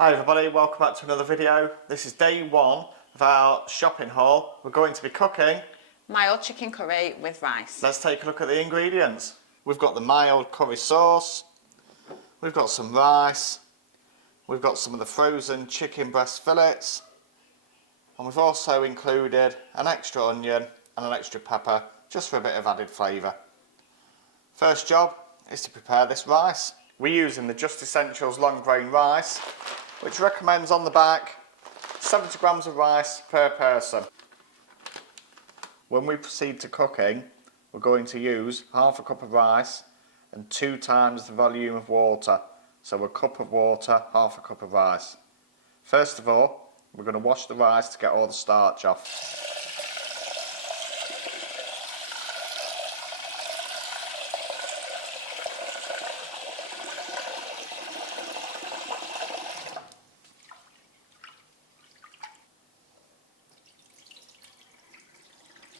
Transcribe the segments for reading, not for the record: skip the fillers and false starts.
Hi everybody, welcome back to another video. This is day one of our shopping haul. We're going to be cooking mild chicken curry with rice. Let's take a look at the ingredients. We've got the mild curry sauce, we've got some rice, we've got some of the frozen chicken breast fillets, and we've also included an extra onion and an extra pepper just for a bit of added flavour. First job is to prepare this rice. We're using the Just Essentials long grain rice, which recommends on the back 70 grams of rice per person. When we proceed to cooking, we're going to use half a cup of rice and 2 times the volume of water. So a cup of water, half a cup of rice. First of all, we're going to wash the rice to get all the starch off.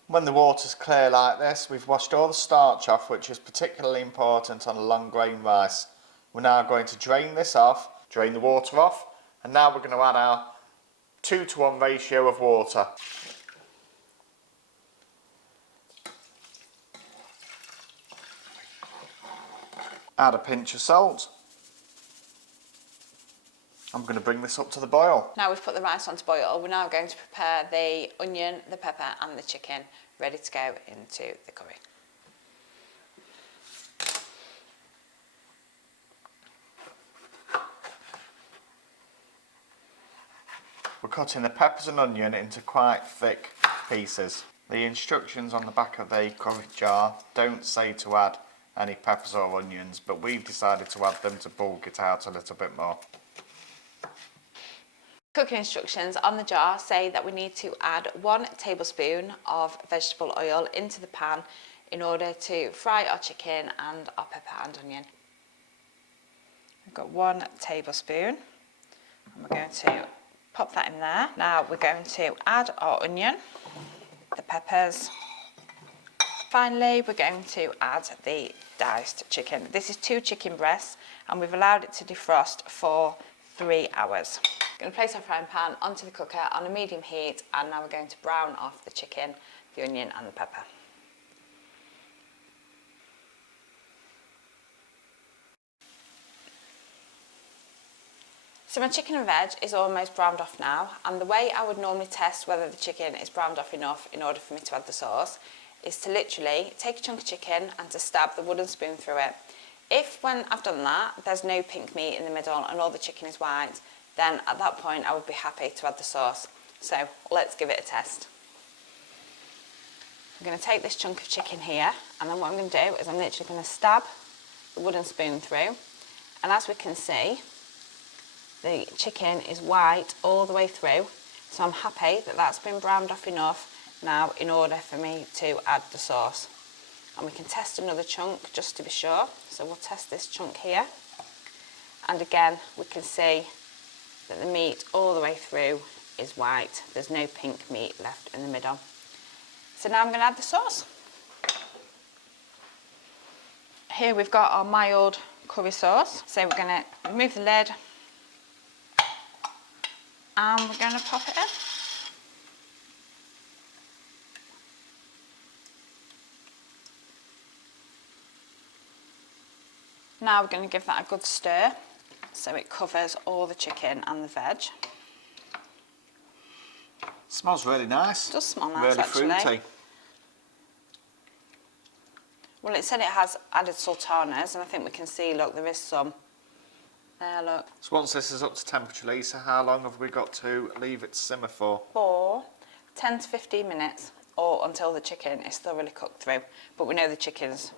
When the water's clear like this, we've washed all the starch off, which is particularly important on a long grain rice. We're now going to drain this off, drain the water off, and now we're going to add our 2:1 ratio of water. Add a pinch of salt. I'm going to bring this up to the boil. Now we've put the rice on to boil, we're now going to prepare the onion, the pepper and the chicken ready to go into the curry. We're cutting the peppers and onion into quite thick pieces. The instructions on the back of the curry jar don't say to add any peppers or onions, but we've decided to add them to bulk it out a little bit more. Cooking instructions on the jar say that we need to add 1 tablespoon of vegetable oil into the pan in order to fry our chicken and our pepper and onion. We've got 1 tablespoon and we're going to pop that in there. Now we're going to add our onion, the peppers. Finally, we're going to add the diced chicken. This is 2 chicken breasts and we've allowed it to defrost for 3 hours. We're going to place our frying pan onto the cooker on a medium heat, and now we're going to brown off the chicken, the onion and the pepper. So my chicken and veg is almost browned off now, and the way I would normally test whether the chicken is browned off enough in order for me to add the sauce is to literally take a chunk of chicken and to stab the wooden spoon through it. If when I've done that there's no pink meat in the middle and all the chicken is white, then at that point I would be happy to add the sauce. So let's give it a test. I'm going to take this chunk of chicken here, and then what I'm going to do is I'm literally going to stab the wooden spoon through, and as we can see the chicken is white all the way through, so I'm happy that that's been browned off enough now in order for me to add the sauce. And we can test another chunk just to be sure, so we'll test this chunk here, and again we can see that the meat all the way through is white. There's no pink meat left in the middle. So now I'm going to add the sauce. Here we've got our mild curry sauce. So we're going to remove the lid and we're going to pop it in. Now we're going to give that a good stir so it covers all the chicken and the veg. Smells really nice. It does smell nice, really actually. fruity. Well, it said it has added sultanas, and I think we can see, look, there is some. There, look. So once this is up to temperature, Lisa, how long have we got to leave it to simmer for? For 10 to 15 minutes, or until the chicken is thoroughly cooked through. But we know the chicken's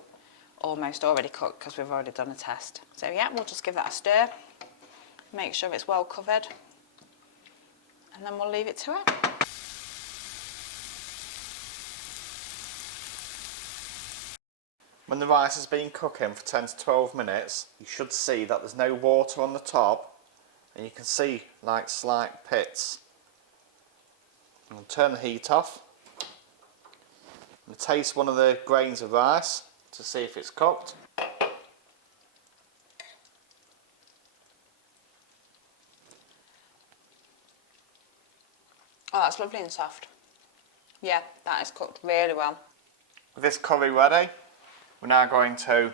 almost already cooked because we've already done a test. So yeah, we'll just give that a stir, make sure it's well covered, and then we'll leave it to it. When the rice has been cooking for 10 to 12 minutes, you should see that there's no water on the top, and you can see like slight pits. I'll turn the heat off and taste one of the grains of rice to see if it's cooked. Oh, that's lovely and soft. Yeah, that is cooked really well. With this curry ready, we're now going to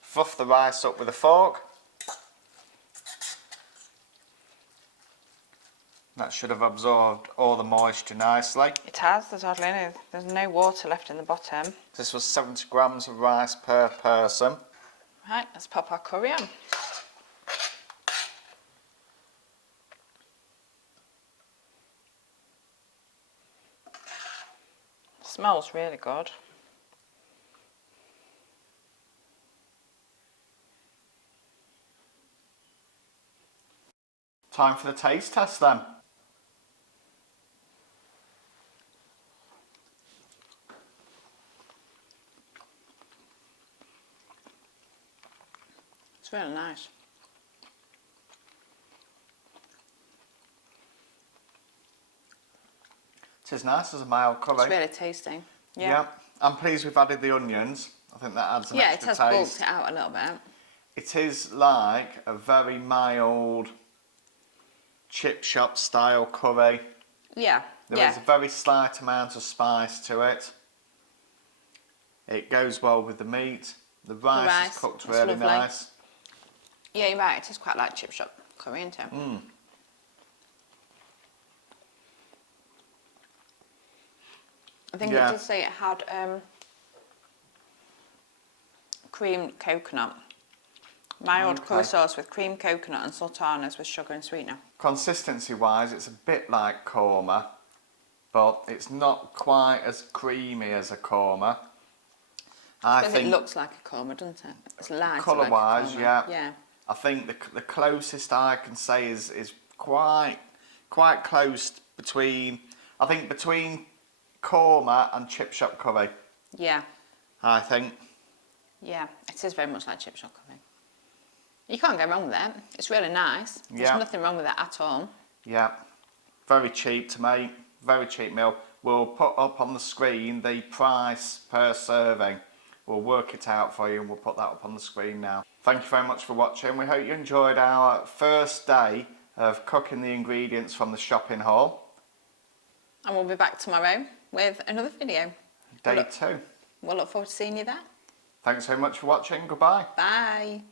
fluff the rice up with a fork. That should have absorbed all the moisture nicely. It has, there's no water left in the bottom. This was 70 grams of rice per person. Right, let's pop our curry on. Smells really good. Time for the taste test then. It's really nice. It is nice as a mild curry. It's really tasty. Yeah. I'm pleased we've added the onions. I think that adds an extra taste. Yeah, it has bulked it out a little bit. It is like a very mild chip shop style curry. Yeah. There is a very slight amount of spice to it. It goes well with the meat. The rice is cooked really lovely. nice. Yeah, you're right. It is quite like chip shop curry, isn't it? I think it did say it had creamed coconut. Mild curry sauce with creamed coconut and sultanas with sugar and sweetener. Consistency wise, it's a bit like korma, but it's not quite as creamy as a korma. I think it looks like a korma, doesn't it? It's light. Colour wise, like yeah. I think the closest I can say is quite close between, I think between korma and chip shop curry. Yeah. I think. Yeah, it is very much like chip shop curry. You can't go wrong with it. It's really nice. There's nothing wrong with it at all. Yeah. Very cheap to make. Very cheap meal. We'll put up on the screen the price per serving. We'll work it out for you and we'll put that up on the screen now. Thank you very much for watching. We hope you enjoyed our first day of cooking the ingredients from the shopping haul. And we'll be back tomorrow with another video. Day 2. We'll look forward to seeing you there. Thanks so much for watching. Goodbye. Bye.